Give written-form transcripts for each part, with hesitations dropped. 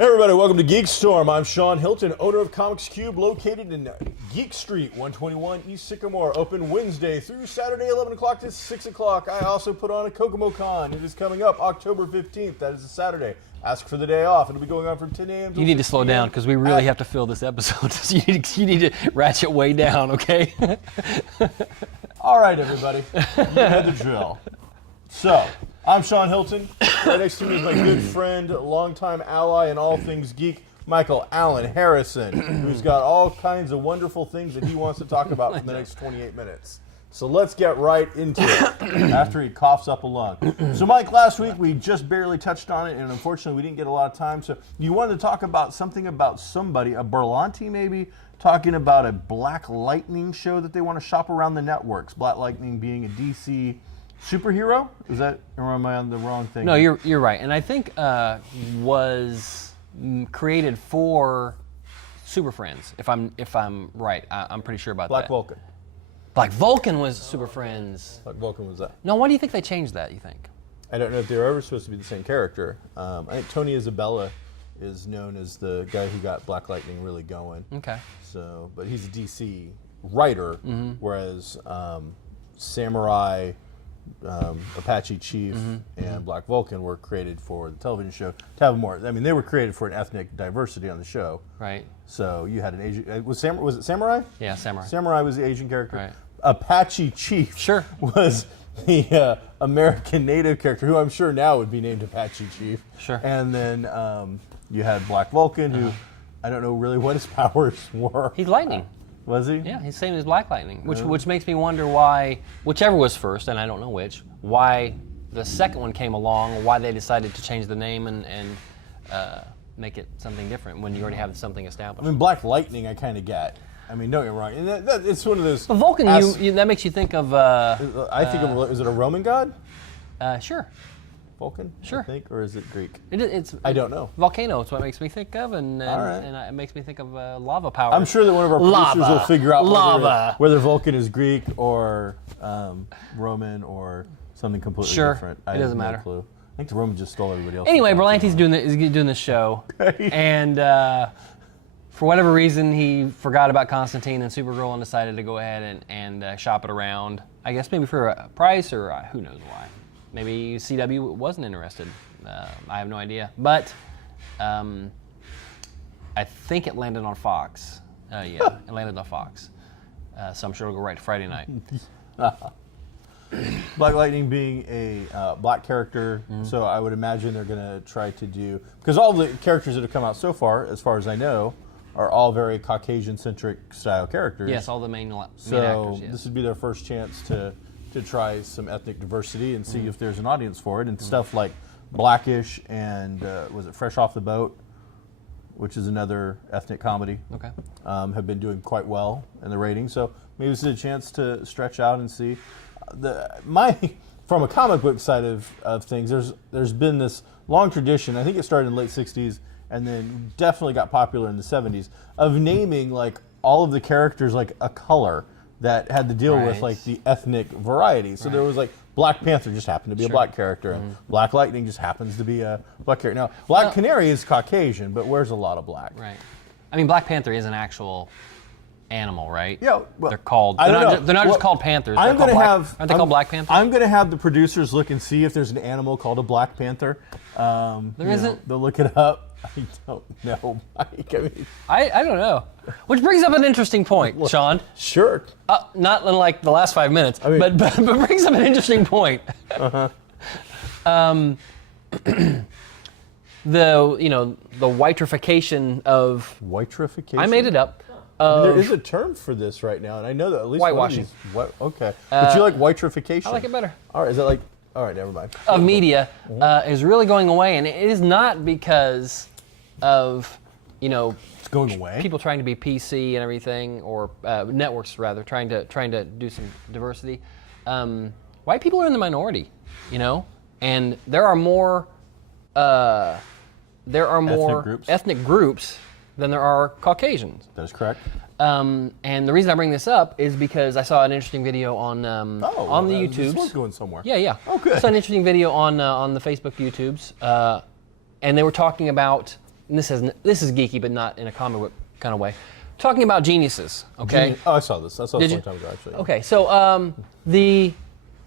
Hey everybody, welcome to GeekStorm. I'm Sean Hilton, owner of Comics Cube, located in Geek Street, 121 East Sycamore. Open Wednesday through Saturday, 11 o'clock to 6 o'clock. I also put on a Kokomo Con. It is coming up October 15th. That is a Saturday. Ask for the day off. It'll be going on from 10 a.m. to You need to slow down because we really have to fill this episode. you need to ratchet way down, okay? All right, everybody. You know the drill. So, I'm Sean Hilton. Right next to me is my good friend, longtime ally in all things geek, Michael Allen Harrison, who's got all kinds of wonderful things that he wants to talk about for the next 28 minutes. So let's get right into it after he coughs up a lung. So Mike, last week we just barely touched on it, and unfortunately we didn't get a lot of time. So you wanted to talk about something about somebody, a Berlanti maybe, talking about a Black Lightning show that they want to shop around the networks. Black Lightning being a DC superhero? Is that, or am I on the wrong thing? No, you're right, and I think was created for Super Friends. If I'm right, I'm pretty sure about Black that. Vulcan. Black Vulcan was Super Friends. Black Vulcan was that. No, why do you think they changed that? You think? I don't know if they were ever supposed to be the same character. I think Tony Isabella is known as the guy who got Black Lightning really going. Okay. So, but he's a DC writer, whereas Samurai, Apache Chief, and Black Vulcan were created for the television show to have more. I mean, they were created for an ethnic diversity on the show. Right. So you had an Asian. Was it Samurai? Yeah, Samurai. Samurai was the Asian character. Right. Apache Chief. Sure. Was the American native character, who I'm sure now would be named Apache Chief. Sure. And then you had Black Vulcan, who I don't know really what his powers were. He's lightning. Was he? Yeah, he's same as Black Lightning, which makes me wonder why, whichever was first, and I don't know which, why the second one came along, why they decided to change the name and make it something different when you already have something established. I mean, Black Lightning, I kind of get. I mean, don't get me wrong. And it's one of those. But Vulcan, that makes you think of. I think of. Is it a Roman god? Sure. Vulcan? Sure. I think, or is it Greek? It's. I don't know. Volcano is what it makes me think of, and it makes me think of lava power. I'm sure that one of our producers will figure out whether Vulcan is Greek or Roman or something completely different. It doesn't matter. No clue. I think the Romans just stole everybody else. Anyway, Berlanti's doing this show, and for whatever reason, he forgot about Constantine and Supergirl and decided to go ahead and shop it around. I guess maybe for a price, or who knows why. Maybe CW wasn't interested. I have no idea. But I think it landed on Fox. Yeah, it landed on Fox. So I'm sure it'll go right to Friday night. Black Lightning being a black character, so I would imagine they're going to try to do, because all the characters that have come out so far as I know, are all very Caucasian-centric style characters. Yes, all the main actors, So yes. this would be their first chance to try some ethnic diversity and see if there's an audience for it. And stuff like Blackish and was it Fresh Off the Boat, which is another ethnic comedy, Okay. Have been doing quite well in the ratings. So maybe this is a chance to stretch out and see. From a comic book side of things, there's been this long tradition. I think it started in the late 60s and then definitely got popular in the 70s of naming like all of the characters like a color that had to deal with like the ethnic variety. So there was like Black Panther just happened to be a black character, and Black Lightning just happens to be a black character. Now, Black Canary is Caucasian, but wears a lot of black. Right. I mean, Black Panther is an actual animal, right? Yeah. Well, they're called. They're not just called panthers. Aren't they called Black Panthers? I'm going to have the producers look and see if there's an animal called a Black Panther. There isn't. They'll look it up. I don't know, Mike. I don't know. Which brings up an interesting point, Sean. Sure. Not unlike the last 5 minutes, but brings up an interesting point. The whitrification of whitrification. I made it up. There is a term for this right now, and I know that at least whitewashing. Okay, but you like whitrification? I like it better. All right, is that like? All right, never mind. Of media is really going away, and it is not because of going away. People trying to be PC and everything, or networks rather, trying to do some diversity. White people are in the minority, and there are more ethnic groups than there are Caucasians. That is correct. And the reason I bring this up is because I saw an interesting video on the YouTubes. This one's going somewhere. Yeah. Okay. I saw an interesting video on the Facebook YouTubes, and they were talking about, and this is geeky, but not in a comic book kind of way, talking about geniuses. Okay. Oh, I saw this. I saw this Did a you? long time ago, actually. Okay, so the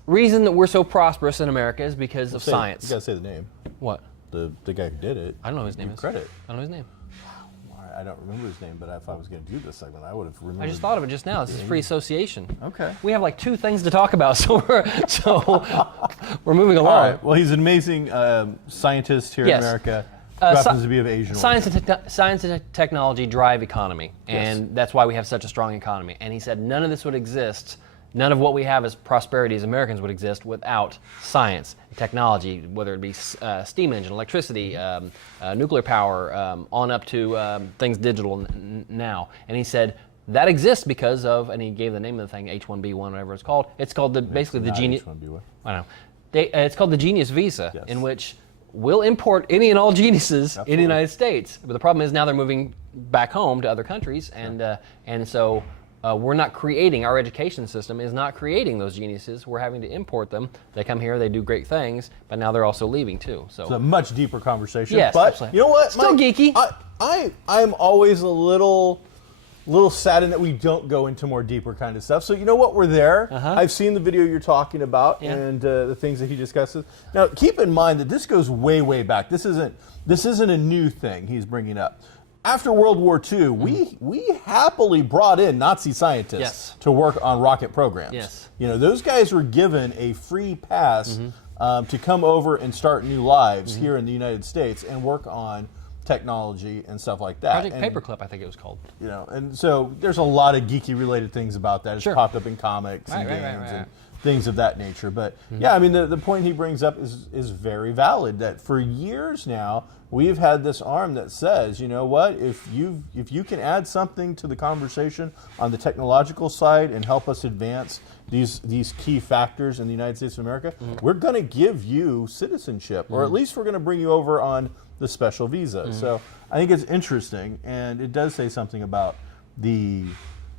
reason that we're so prosperous in America is because of science. You gotta say the name. What? The guy who did it. I don't know his name. Credit. I don't know his name. I don't remember his name, but if I was going to do this segment, I would have remembered. I just thought of it just now. This is free association. Okay. We have like 2 things to talk about, so we're moving along. All right. Well, he's an amazing scientist here in America. Who happens to be of Asian origin. Science and technology drive economy, and that's why we have such a strong economy. And he said none of this would exist, none of what we have as prosperity as Americans would exist without science and technology, whether it be steam engine, electricity, nuclear power, on up to things digital now. And he said that exists because of, and he gave the name of the thing, H-1B1, whatever it's called. It's called basically the genius. H-1B1. I don't know. It's called the Genius Visa, in which we'll import any and all geniuses in the United States. But the problem is now they're moving back home to other countries, and so we're not creating, our education system is not creating those geniuses. We're having to import them. They come here, they do great things, but now they're also leaving too. So it's a much deeper conversation. Yes, but absolutely. You know what, Still Mike? geeky. I'm always a little saddened that we don't go into more deeper kind of stuff. So you know what, we're there. I've seen the video you're talking about and the things that he discusses. Now keep in mind that this goes way, way back. This isn't a new thing he's bringing up. After World War II, we happily brought in Nazi scientists to work on rocket programs. Yes. Those guys were given a free pass to come over and start new lives here in the United States and work on technology and stuff like that. Project Paperclip, I think it was called. And so there's a lot of geeky related things about that. It's popped up in comics and games and things of that nature. But yeah, I mean, the point he brings up is very valid, that for years now, we've had this arm that says, you know what, if you can add something to the conversation on the technological side and help us advance these key factors in the United States of America, we're going to give you citizenship, or at least we're going to bring you over on the special visa. So I think it's interesting, and it does say something about the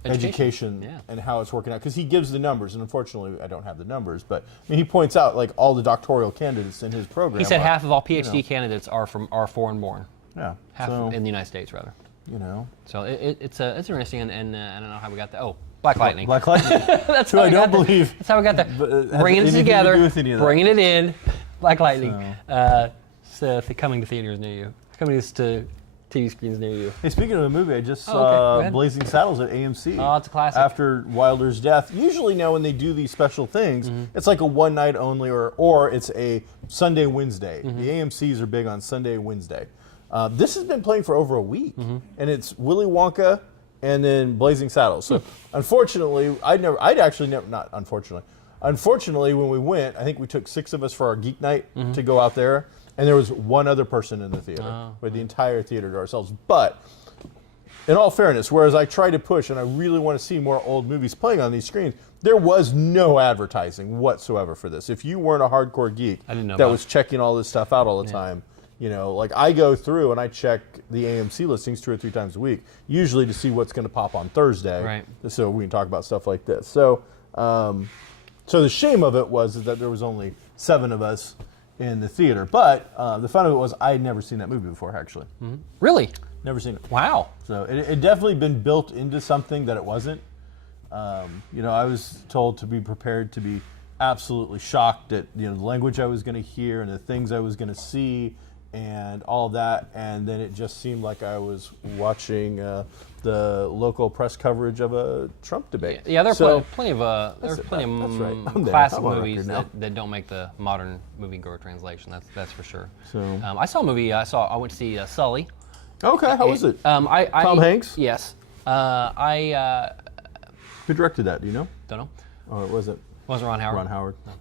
education and how it's working out, because he gives the numbers, and unfortunately I don't have the numbers, but I mean, he points out like all the doctoral candidates in his program. He said half of all PhD candidates are foreign born. Yeah, half in the United States rather. So it's interesting, and I don't know how we got that. Oh, Black Lightning. Black Lightning. That's who how I don't believe. That's how we got that. Bringing it together, bringing it in. Black Lightning. So coming to theaters near you. Coming to TV screens near you. Hey, speaking of a movie, I just saw Blazing Saddles at AMC. Oh, it's a classic. After Wilder's death. Usually now when they do these special things, it's like a one night only, or it's a Sunday, Wednesday. The AMCs are big on Sunday, Wednesday. This has been playing for over a week, and it's Willy Wonka and then Blazing Saddles. So unfortunately, Unfortunately, when we went, I think we took 6 of us for our geek night to go out there, and there was one other person in the theater. We had the entire theater to ourselves. But in all fairness, whereas I try to push and I really want to see more old movies playing on these screens, there was no advertising whatsoever for this. If you weren't a hardcore geek that was checking all this stuff out all the time, like I go through and I check the AMC listings 2 or 3 times a week, usually to see what's going to pop on Thursday, so we can talk about stuff like this. So the shame of it was that there was only 7 of us in the theater. But the fun of it was I had never seen that movie before, actually. Really? Never seen it. Wow. So it definitely been built into something that it wasn't. I was told to be prepared to be absolutely shocked at the language I was going to hear and the things I was going to see and all that. And then it just seemed like I was watching the local press coverage of a Trump debate. Yeah, there are plenty of classic movies that don't make the modern moviegoer translation. That's for sure. So I saw a movie. I went to see Sully. Okay, how was it? Tom Hanks. Yes. Who directed that? Do you know? Don't know. Or was it? Wasn't Ron Howard? Ron Howard. No.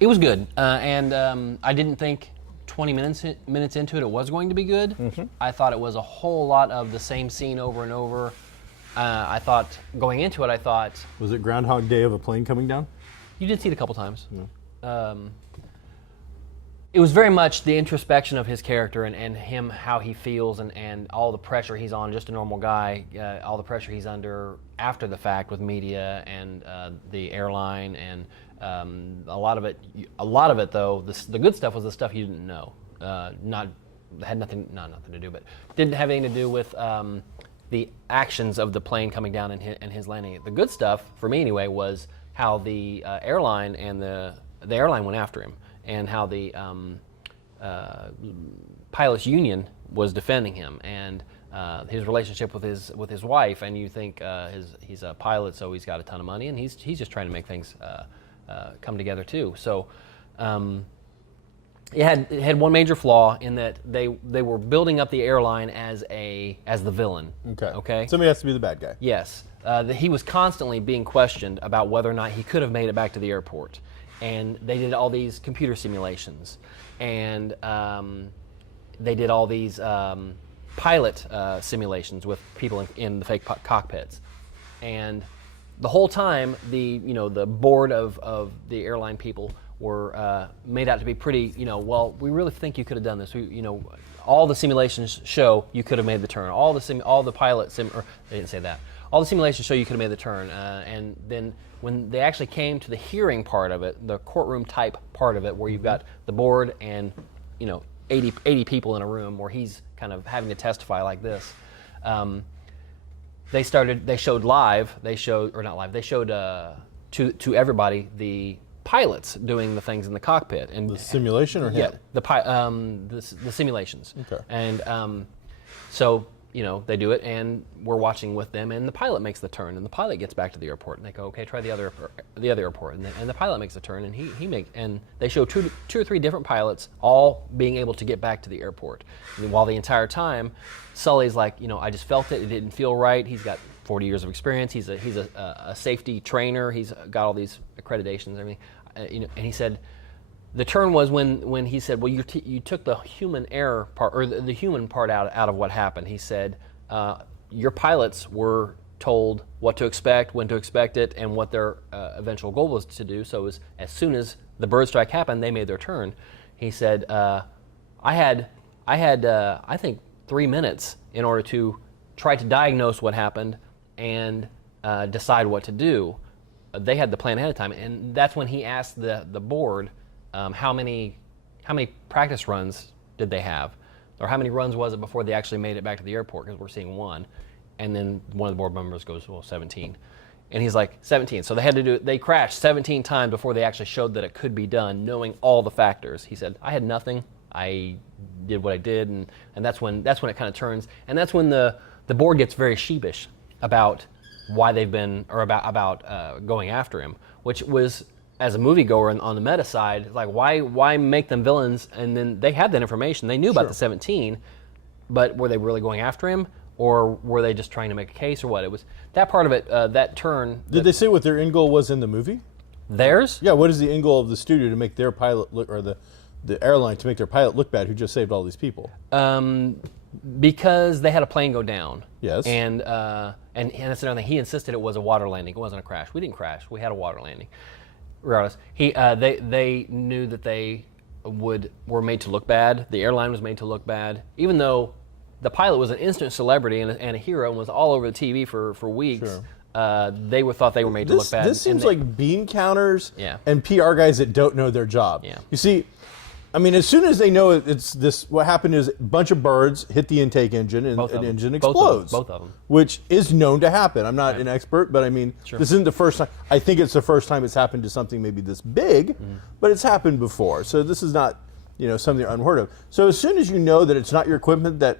It was good, and I didn't think 20 minutes into it, it was going to be good. I thought it was a whole lot of the same scene over and over. I thought, going into it, Was it Groundhog Day of a plane coming down? You did see it a couple times. It was very much the introspection of his character and him, how he feels, and all the pressure he's on, just a normal guy, all the pressure he's under after the fact with media and the airline, and a lot of it though, the good stuff was the stuff you didn't know. Had nothing to do, but didn't have anything to do with the actions of the plane coming down and his landing. The good stuff, for me anyway, was how the airline and the airline went after him, and how the pilots union was defending him, and his relationship with his wife. And you think he's a pilot, so he's got a ton of money, and he's just trying to make things come together too. So it had one major flaw in that they were building up the airline as the villain. Okay. Somebody has to be the bad guy. Yes. He was constantly being questioned about whether or not he could have made it back to the airport. And they did all these computer simulations, and they did all these pilot simulations with people in the fake cockpits. And the whole time, the board of the airline people were made out to be pretty, well, we really think you could have done this. All the simulations show you could have made the turn. All the pilot they didn't say that. All the simulations show you could have made the turn. And then when they actually came to the hearing part of it, the courtroom type part of it, where you've got the board and 80 people in a room where he's kind of having to testify like this, they showed to everybody the pilots doing the things in the cockpit, and the simulation, or him? The simulations. Okay. And so they do it, and we're watching with them, and the pilot makes the turn, and the pilot gets back to the airport, and they go, okay, try the other airport, and the pilot makes the turn, and and they show two or three different pilots all being able to get back to the airport, and while the entire time, Sully's like, I just felt it didn't feel right. He's got 40 years of experience. He's a safety trainer. He's got all these accreditations and everything, and he said, the turn was when he said, well, you took the human error part, or the human part out of what happened. He said, your pilots were told what to expect, when to expect it, and what their eventual goal was to do. So as soon as the bird strike happened, they made their turn. He said, I had I think 3 minutes in order to try to diagnose what happened and decide what to do. They had the plan ahead of time, and that's when he asked the board, how many practice runs did they have, or how many runs was it before they actually made it back to the airport, because we're seeing one. And then one of the board members goes, well, 17. And he's like, 17. So they crashed 17 times before they actually showed that it could be done, knowing all the factors. He said, I had nothing. I did what I did, and that's when it kind of turns. And that's when the board gets very sheepish about why they've been, or about going after him, which was, as a moviegoer on the meta side, like, why make them villains? And then they had that information. They knew about the 17, but were they really going after him, or were they just trying to make a case, or what? It was that part of it, that turn. Did they say what their end goal was in the movie? Theirs? Yeah, what is the end goal of the studio to make their pilot look, or the airline to make their pilot look bad, who just saved all these people? Because they had a plane go down. Yes. And that's another thing. He insisted it was a water landing. It wasn't a crash. We didn't crash. We had a water landing. Regardless, they knew that they were made to look bad. The airline was made to look bad, even though the pilot was an instant celebrity and a hero and was all over the TV for weeks. Sure. They thought they were made to look bad. This seems like bean counters, yeah, and PR guys that don't know their job. Yeah. You see, I mean, as soon as they know it's this, what happened is a bunch of birds hit the intake engine, and an engine explodes. Both of them. Which is known to happen. I'm not an expert, but I mean, sure, this isn't the first time. I think it's the first time it's happened to something maybe this big, but it's happened before. So this is not, something unheard of. So as soon as you know that it's not your equipment, that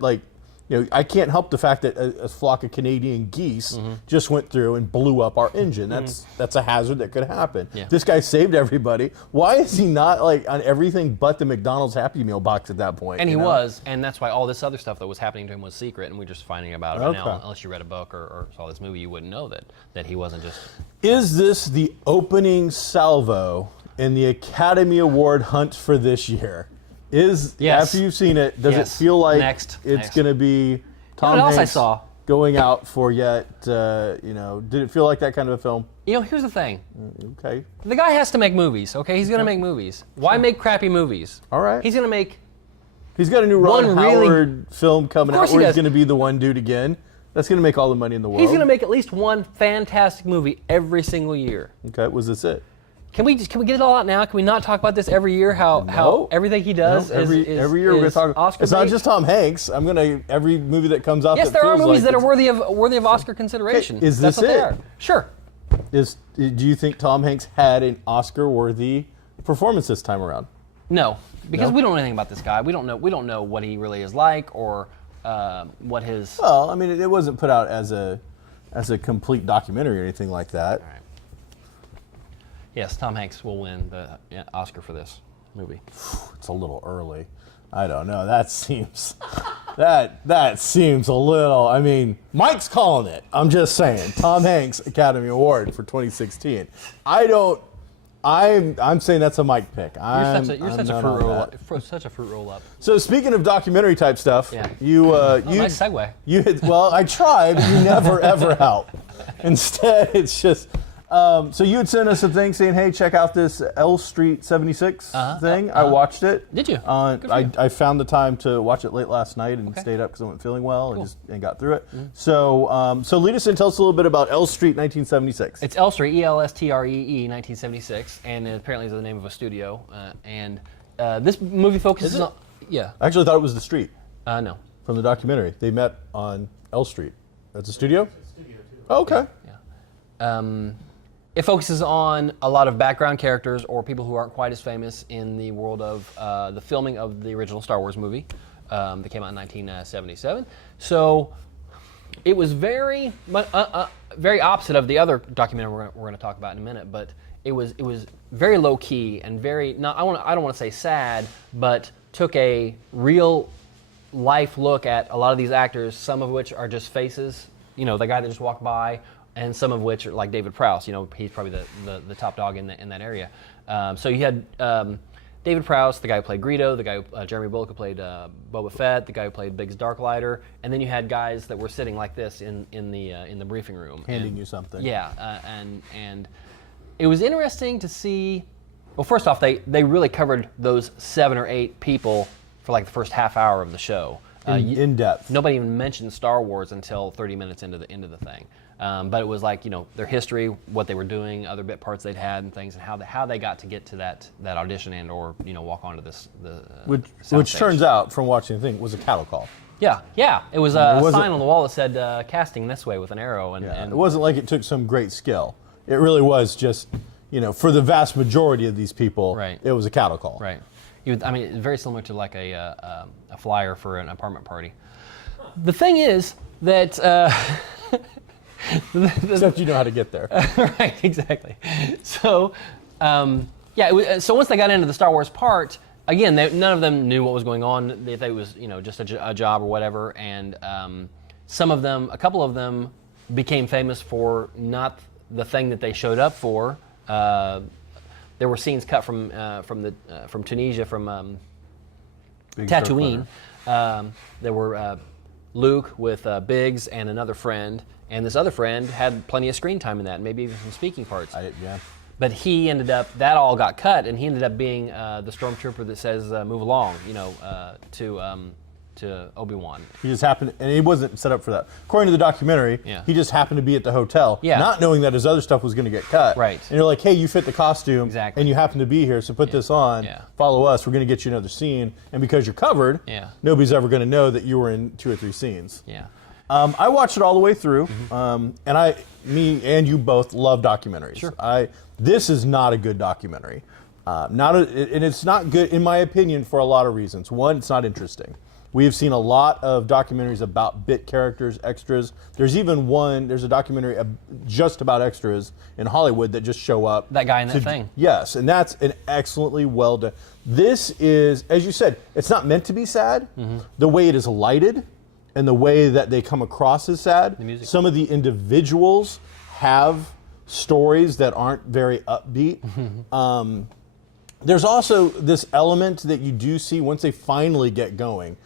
I can't help the fact that a flock of Canadian geese just went through and blew up our engine. That's a hazard that could happen. Yeah. This guy saved everybody. Why is he not on everything but the McDonald's Happy Meal box at that point? And he was, and that's why all this other stuff that was happening to him was secret, and we're just finding about it now. Unless you read a book or saw this movie, you wouldn't know that he wasn't just. Is this the opening salvo in the Academy Award hunt for this year? Is Yes. after you've seen it, does Yes. it feel like Next. it's going to be Tom what else I Hanks saw? going out for yet? Did it feel like that kind of a film? Here's the thing. Okay. The guy has to make movies, okay? He's going to make movies. Why make crappy movies? All right. He's going to make... He's got a new Ron One really- Howard film coming out course he where he's does. going to be the one dude again. That's going to make all the money in the world. He's going to make at least one fantastic movie every single year. Okay, was this it? Can we get it all out now? Can we not talk about this every year? How No. everything he does No, every is year we're going to talk. Oscar It's not bait? just Tom Hanks. I'm going to every movie that comes out. Yes, that there are feels movies like that are it's- worthy of Oscar consideration. Okay, is That's this what they it? are. Sure. Do you think Tom Hanks had an Oscar-worthy performance this time around? No, because No? we don't know anything about this guy. We don't know what he really is like or what his. Well, I mean, it wasn't put out as a complete documentary or anything like that. All right. Yes, Tom Hanks will win the Oscar for this movie. It's a little early. I don't know. That seems that seems a little. I mean, Mike's calling it. I'm just saying. Tom Hanks Academy Award for 2016. I'm saying that's a Mike pick. You're such a fruit roll up. So speaking of documentary type stuff, Yeah. nice Nice segue. Well, I tried. But you never ever help. Instead, it's just. So you had sent us a thing saying, "Hey, check out this L Street 76 thing." I watched it. Did you? Good for you. I found the time to watch it late last night and stayed up because I wasn't feeling well and got through it. So lead us in. Tell us a little bit about L Street 1976. It's L Street, ELSTREE, 1976, and it apparently is the name of a studio. This movie focuses Is it? on. Yeah. I actually thought it was the street No. from the documentary. They met on L Street. That's a studio? It's a studio, too. Oh, okay. Yeah. It focuses on a lot of background characters or people who aren't quite as famous in the world of the filming of the original Star Wars movie that came out in 1977. So it was very opposite of the other documentary we're going to talk about in a minute. But it was very low key and very I don't want to say sad, but took a real life look at a lot of these actors. Some of which are just faces. The guy that just walked by. And some of which are like David Prowse. He's probably the top dog in that area. So you had David Prowse, the guy who played Greedo, the guy who, Jeremy Bulloch who played Boba Fett, the guy who played Biggs Darklighter, and then you had guys that were sitting like this in the briefing room, Handing you something. Yeah, and it was interesting to see. Well, first off, they really covered those 7 or 8 people for like the first half hour of the show. In depth. Nobody even mentioned Star Wars until 30 minutes into the thing. But it was like, their history, what they were doing, other bit parts they'd had and things, and how they got to get to that audition and or walk onto which soundstage. turns out from watching the thing was a cattle call. Yeah. It was a sign on the wall that said casting this way with an arrow. And it wasn't like it took some great skill. It really was just, for the vast majority of these people, Right. It was a cattle call. Right. It's very similar to like a flyer for an apartment party. The thing is that. Except you know how to get there. Right, exactly. So, so once they got into the Star Wars part, again, none of them knew what was going on. They thought it was, just a job or whatever. And a couple of them became famous for not the thing that they showed up for. There were scenes cut from Tunisia, from Tatooine. There were Luke with Biggs and another friend. And this other friend had plenty of screen time in that, maybe even some speaking parts. But he ended up, that all got cut, and he ended up being the stormtrooper that says, move along, to Obi-Wan. He just happened, and he wasn't set up for that. According to the documentary, he just happened to be at the hotel, not knowing that his other stuff was going to get cut. Right. And you're like, hey, you fit the costume, and you happen to be here, so put this on, follow us, we're going to get you another scene. And because you're covered, nobody's ever going to know that you were in 2 or 3 scenes. Yeah. I watched it all the way through, and me and you both love documentaries. Sure. This is not a good documentary. And it's not good, in my opinion, for a lot of reasons. One, it's not interesting. We have seen a lot of documentaries about bit characters, extras. There's a documentary just about extras in Hollywood that just show up. That guy in that thing. Yes, and that's an excellently well done. This is, as you said, it's not meant to be sad. The way it is lighted and the way that they come across as sad. Some of the individuals have stories that aren't very upbeat. there's also this element that you do see once they finally get going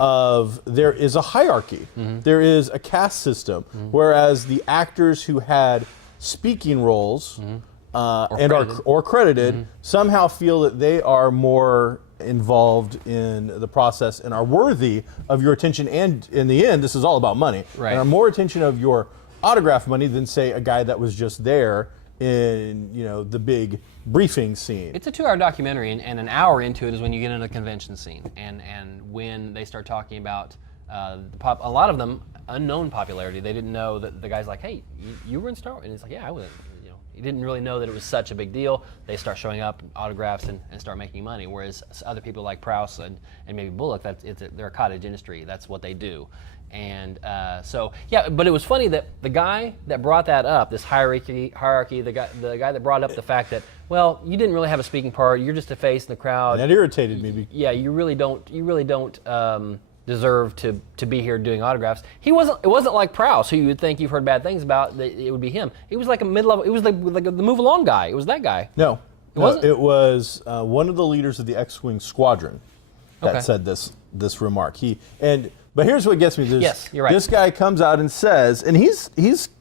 of there is a hierarchy. There is a caste system, whereas the actors who had speaking roles or credited somehow feel that they are more involved in the process and are worthy of your attention, and in the end this is all about money, and are more attention of your autograph money than say a guy that was just there in the big briefing scene. It's a 2-hour documentary, and an hour into it is when you get into the convention scene, and when they start talking about a lot of them unknown popularity. They didn't know that the guy's like, hey, you were in Star Wars, and it's like, yeah, I was. He didn't really know that it was such a big deal. They start showing up, autographs, and start making money. Whereas other people like Prowse and maybe Bullock, they're a cottage industry. That's what they do. And but it was funny that the guy that brought that up, this hierarchy, the guy that brought up the fact that, well, you didn't really have a speaking part. You're just a face in the crowd. And that irritated me. Yeah, you really don't deserve to be here doing autographs. It wasn't like Prowse, who you would think you've heard bad things about, that it would be him. He was like a mid-level, it was like the move along guy. It was that guy. No. It wasn't? It was one of the leaders of the X-Wing squadron that said this remark. But here's what gets me. Yes, you're right. This guy comes out and says, and he's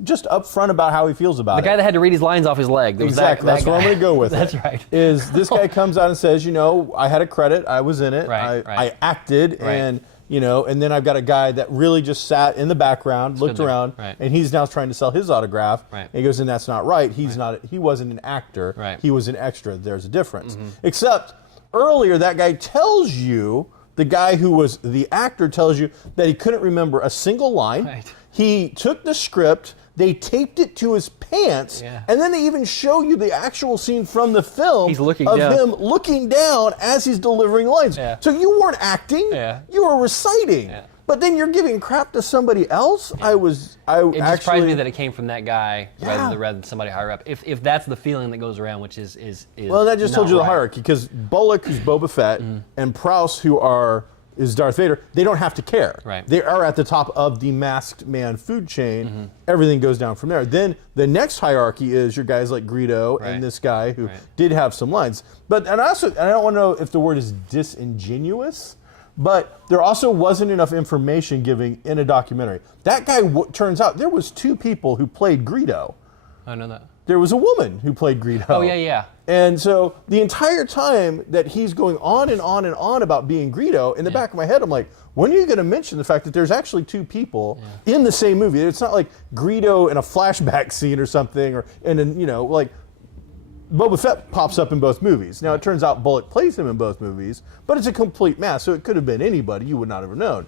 just upfront about how he feels about it. The guy that had to read his lines off his leg. Exactly. That's where I'm going to go with That's it. right. Is this guy comes out and says, I had a credit, I was in it, I acted, and then I've got a guy that really just sat in the background, looked around, and he's now trying to sell his autograph. Right. And he goes, and that's not right. He wasn't an actor. Right. He was an extra. There's a difference. Except earlier, that guy tells you. The guy who was the actor tells you that he couldn't remember a single line. Right. He took the script, they taped it to his pants, and then they even show you the actual scene from the film him looking down as he's delivering lines. Yeah. So you weren't acting, you were reciting. Yeah. But then you're giving crap to somebody else? Yeah. It just surprised me that it came from that guy rather than somebody higher up. If that's the feeling that goes around, which is well, that just told you the right. hierarchy, because Bullock, who's Boba Fett, and Prowse, who is Darth Vader, they don't have to care. Right. They are at the top of the masked man food chain. Everything goes down from there. Then the next hierarchy is your guys like Greedo and this guy who did have some lines. And I don't want to know if the word is disingenuous, but there also wasn't enough information given in a documentary. That guy, turns out, there was 2 people who played Greedo. I know that. There was a woman who played Greedo. Oh, yeah. And so the entire time that he's going on and on and on about being Greedo, in the back of my head, I'm like, when are you going to mention the fact that there's actually 2 people in the same movie? It's not like Greedo in a flashback scene or something, or like Boba Fett pops up in both movies. Now, it turns out Bullock plays him in both movies, but it's a complete mask, so it could have been anybody. You would not have known.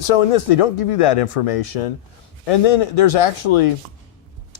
So in this, they don't give you that information. And then there's actually,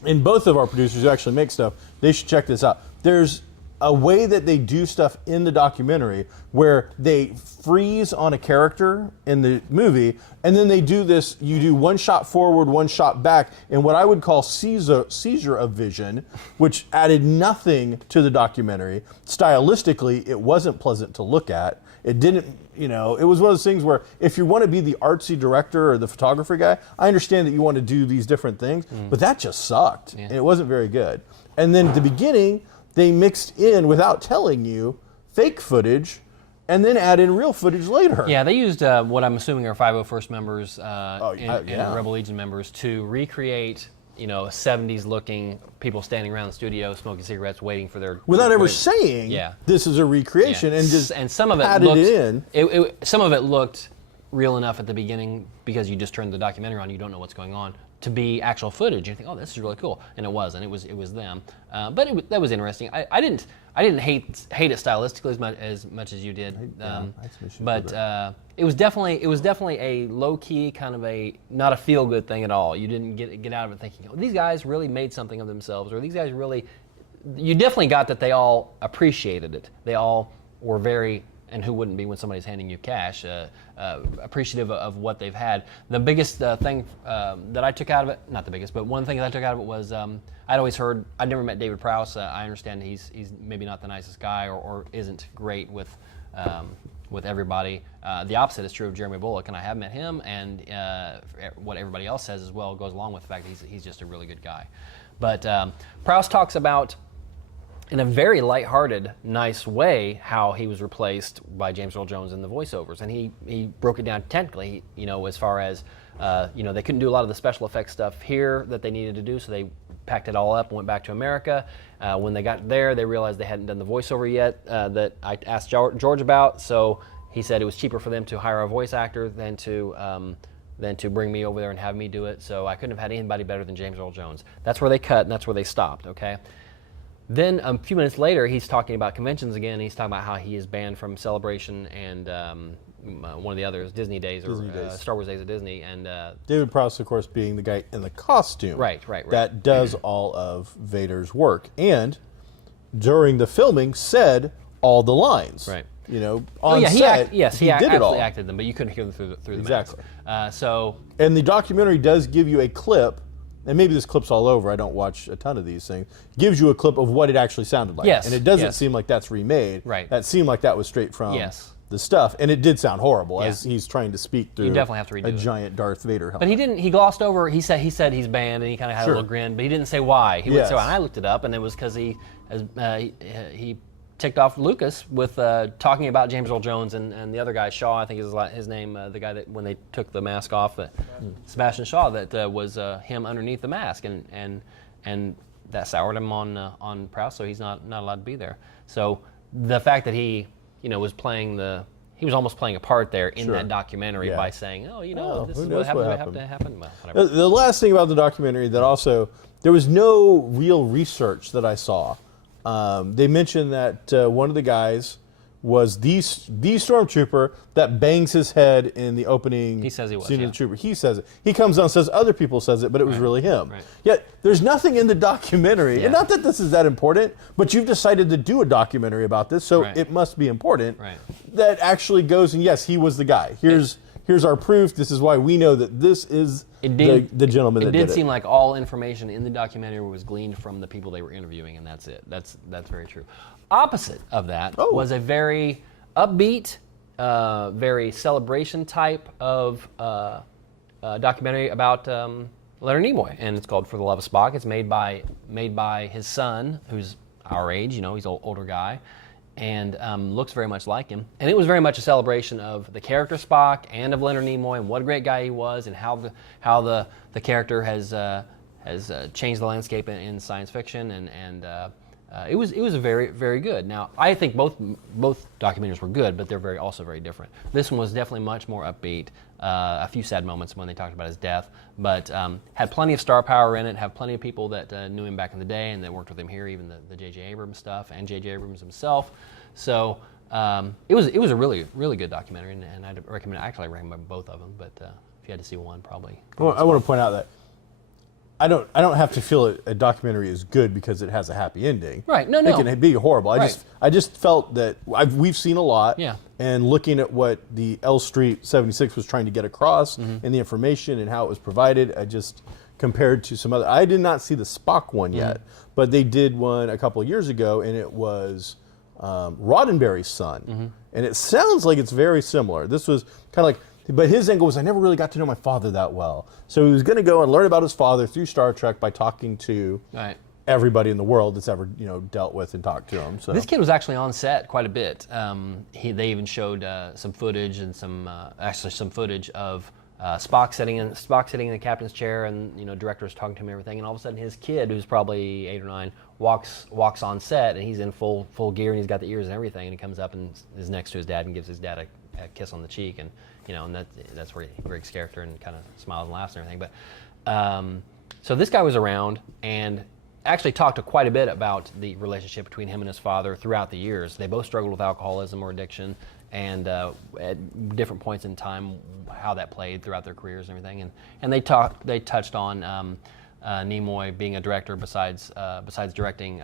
and both of our producers who actually make stuff, they should check this out. There's a way that they do stuff in the documentary where they freeze on a character in the movie, and then they do this, you do one shot forward, one shot back, in what I would call seizure of vision, which added nothing to the documentary. Stylistically, it wasn't pleasant to look at. It didn't, it was one of those things where if you want to be the artsy director or the photographer guy, I understand that you want to do these different things, but that just sucked, and it wasn't very good. And then at the beginning, they mixed in, without telling you, fake footage, and then add in real footage later. Yeah, they used what I'm assuming are 501st members and Rebel Legion members to recreate, 70s-looking people standing around the studio smoking cigarettes, waiting for their... Without ever saying, this is a recreation, and some of it added looked, it in. Some of it looked real enough at the beginning, because you just turned the documentary on, you don't know what's going on, to be actual footage. You think, oh, this is really cool, and it wasn't. It was them. But that was interesting. I didn't hate it stylistically as much as you did. But it was definitely a low key kind of not a feel good thing at all. You didn't get out of it thinking, oh, these guys really made something of themselves, or these guys really. You definitely got that they all appreciated it. They all were very. And who wouldn't be when somebody's handing you cash, appreciative of what they've had. The biggest thing that I took out of it, not the biggest, but one thing that I took out of it was I'd always heard, I'd never met David Prowse. I understand he's maybe not the nicest guy or isn't great with everybody. The opposite is true of Jeremy Bullock, and I have met him, and what everybody else says as well goes along with the fact that he's just a really good guy. But Prowse talks about in a very lighthearted, nice way, how he was replaced by James Earl Jones in the voiceovers. And he broke it down technically, as far as, they couldn't do a lot of the special effects stuff here that they needed to do, so they packed it all up and went back to America. When they got there, they realized they hadn't done the voiceover yet that I asked George about, so he said it was cheaper for them to hire a voice actor than to bring me over there and have me do it, so I couldn't have had anybody better than James Earl Jones. That's where they cut, and that's where they stopped, okay? Then a few minutes later, he's talking about conventions again. He's talking about how he is banned from Celebration and one of the others, Disney Days or Star Wars Days at Disney. And David Prowse, of course, being the guy in the costume. Right. That does all of Vader's work. And during the filming said all the lines. Right. On set, he did it all. Acted them, but you couldn't hear them through the exactly. mask. And the documentary does give you a clip, and maybe this clip's all over, I don't watch a ton of these things, gives you a clip of what it actually sounded like. Yes. And it doesn't seem like that's remade. Right. That seemed like that was straight from the stuff. And it did sound horrible as he's trying to speak through you definitely have to redo a giant Darth Vader helmet. But he glossed over, he said he's banned, and he kind of had a little grin, but he didn't say why. He would say, and I looked it up, and it was because he ticked off Lucas with talking about James Earl Jones and the other guy, Shaw, I think is his name, the guy that when they took the mask off, Sebastian Shaw, that was him underneath the mask, and that soured him on Prowse, so he's not allowed to be there. So the fact that he was playing he was almost playing a part there in that documentary by saying, this is what happened to happen. Well, whatever. The last thing about the documentary that also, there was no real research that I saw. They mentioned that one of the guys was the stormtrooper that bangs his head in the opening he says he was, scene of the trooper. He says it. He comes on and says other people says it, but it was really him. Right. Yet there's nothing in the documentary, and not that this is that important, but you've decided to do a documentary about this, so it must be important, that actually goes and yes, he was the guy. Here's our proof. This is why we know that this is the gentleman that did it. It did seem like all information in the documentary was gleaned from the people they were interviewing, and that's it. That's very true. Opposite of that was a very upbeat, very celebration type of documentary about Leonard Nimoy, and it's called For the Love of Spock. It's made by his son, who's our age. He's an older guy. And looks very much like him. And it was very much a celebration of the character Spock and of Leonard Nimoy and what a great guy he was and how the character has changed the landscape in science fiction and it was very, very good. Now I think both documentaries were good, but they're also very different. This one was definitely much more upbeat. A few sad moments when they talked about his death, but had plenty of star power in it, had plenty of people that knew him back in the day and that worked with him here, even the J.J. Abrams stuff and J.J. Abrams himself. So it was a really, really good documentary, and I'd recommend both of them, but if you had to see one, probably. Well, I want to point out that I don't have to feel a documentary is good because it has a happy ending. Right. No. It can be horrible. I just felt that we've seen a lot. Yeah. And looking at what the L Street 76 was trying to get across and the information and how it was provided, I just compared to some other. I did not see the Spock one yet, but they did one a couple of years ago, and it was Roddenberry's son, and it sounds like it's very similar. This was kind of like. But his angle was, I never really got to know my father that well. So he was going to go and learn about his father through Star Trek by talking to everybody in the world that's ever dealt with and talked to him. So this kid was actually on set quite a bit. They even showed some footage and some footage of Spock sitting in the captain's chair, and directors talking to him and everything. And all of a sudden, his kid, who's probably 8 or 9, walks on set, and he's in full gear, and he's got the ears and everything. And he comes up and is next to his dad and gives his dad a kiss on the cheek, and and that's where Greg's character and kind of smiles and laughs and everything. But so this guy was around and actually talked quite a bit about the relationship between him and his father throughout the years. They both struggled with alcoholism or addiction, and at different points in time, how that played throughout their careers and everything. And they touched on Nimoy being a director besides directing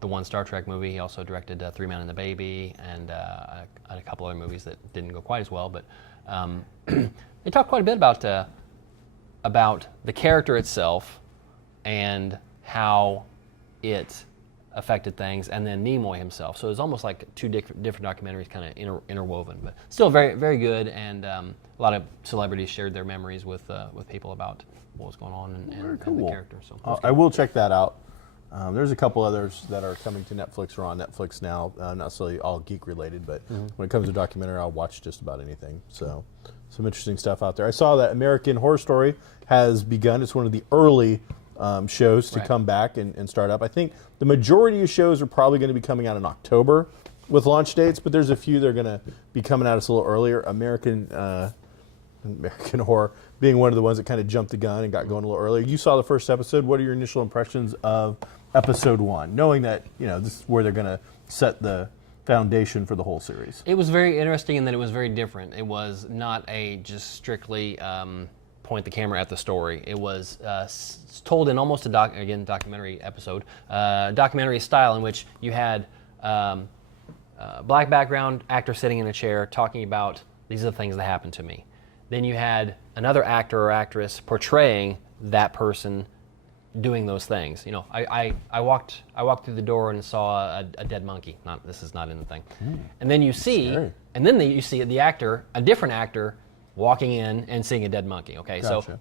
the one Star Trek movie. He also directed Three Men and the Baby and a couple other movies that didn't go quite as well. But they talked quite a bit about the character itself and how it affected things, and then Nimoy himself. So it was almost like two different documentaries kind of interwoven, but still very, very good. And a lot of celebrities shared their memories with people about what was going on and the character. So I will check that out. There's a couple others that are coming to Netflix or on Netflix now, not necessarily all geek related, but when it comes to documentary, I'll watch just about anything. So some interesting stuff out there. I saw that American Horror Story has begun. It's one of the early shows to come back and start up. I think the majority of shows are probably going to be coming out in October with launch dates, but there's a few that are going to be coming out a little earlier. American Horror being one of the ones that kind of jumped the gun and got going a little earlier. You saw the first episode. What are your initial impressions of episode 1, knowing that this is where they're going to set the foundation for the whole series? It was very interesting in that it was very different. It was not a just strictly point the camera at the story. It was told in almost a documentary episode, documentary style, in which you had black background actor sitting in a chair talking about these are the things that happened to me. Then you had another actor or actress portraying that person doing those things. I walked through the door and saw a dead monkey. This is not in the thing. And then you see, you see the actor, a different actor, walking in and seeing a dead monkey. Okay, Gotcha.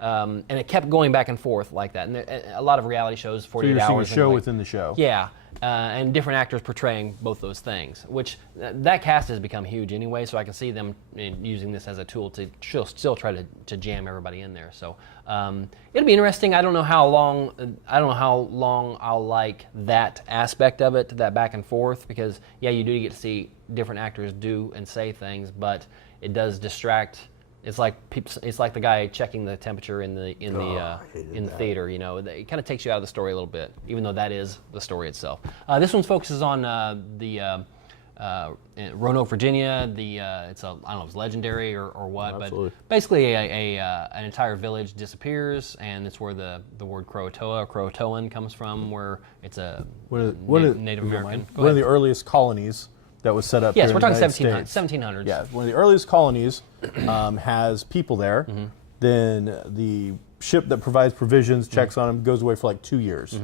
And it kept going back and forth like that. And a lot of reality shows, 48 so you're hours. Seeing a show within the show. Yeah. And different actors portraying both those things, which that cast has become huge anyway, so I can see them using this as a tool to still try to jam everybody in there. So it'll be interesting. I don't know how long I'll like that aspect of it, that back and forth, because you do get to see different actors do and say things, but it does distract. It's like the guy checking the temperature in the theater. It kind of takes you out of the story a little bit, even though that is the story itself. This one focuses on in Roanoke, Virginia. It's I don't know if it's legendary or what, Absolutely. But basically an entire village disappears, and it's where the word Croatoa or Croatoan comes from, where it's a Native American. One of the earliest colonies that was set up. Yes, here we're in the talking United 1700s. Yeah, one of the earliest colonies has people there. Then the ship that provides provisions checks on them, goes away for like 2 years.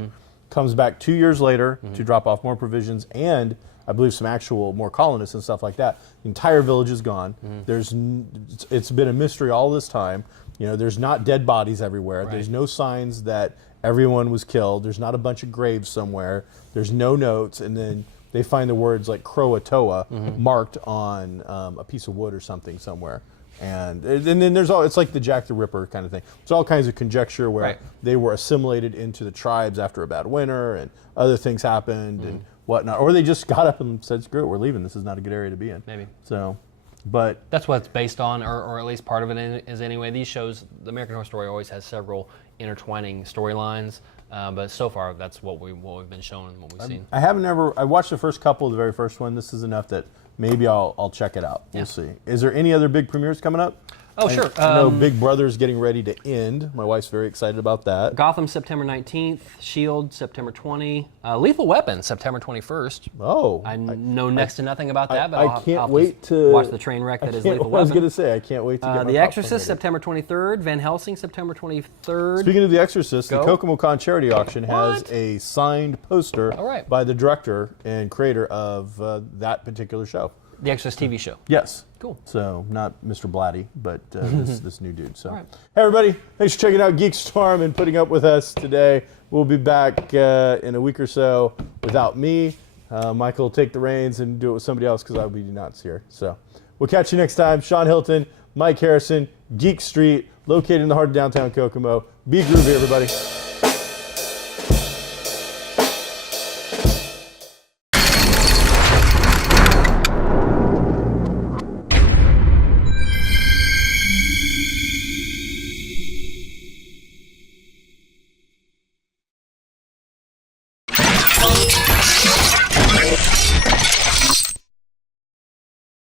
Comes back 2 years later to drop off more provisions and I believe some actual more colonists and stuff like that. The entire village is gone. It's been a mystery all this time. There's not dead bodies everywhere. Right. There's no signs that everyone was killed. There's not a bunch of graves somewhere. There's no notes, and then they find the words like Croatoa marked on a piece of wood or something somewhere. And then there's it's like the Jack the Ripper kind of thing. There's all kinds of conjecture where they were assimilated into the tribes after a bad winter and other things happened and whatnot. Or they just got up and said, screw it, we're leaving. This is not a good area to be in. Maybe. So, but that's what it's based on, or at least part of it is anyway. These shows, the American Horror Story always has several intertwining storylines. But so far, that's what we've been shown and what we've seen. I watched the first couple, the very first one. This is enough that maybe I'll check it out. We'll see. Is there any other big premieres coming up? Oh, sure. I know Big Brother's getting ready to end. My wife's very excited about that. Gotham, September 19th. Shield, September 20. Lethal Weapon, September 21st. Oh. I know next to nothing about that, but I can't wait to watch the train wreck that is Lethal Weapon. I was going to say, I can't wait to get my The popcorn Exorcist, ready. September 23rd. Van Helsing, September 23rd. Speaking of The Exorcist, Go. the Kokomo Con charity auction has a signed poster by the director and creator of that particular show. The Exorcist TV show. Yes. Cool. So not Mr. Blatty, but this new dude. So, hey everybody, thanks for checking out GeekStorm and putting up with us today. We'll be back in a week or so without me. Michael will take the reins and do it with somebody else because I'll be nuts here. So we'll catch you next time. Sean Hilton, Mike Harrison, Geek Street, located in the heart of downtown Kokomo. Be groovy, everybody.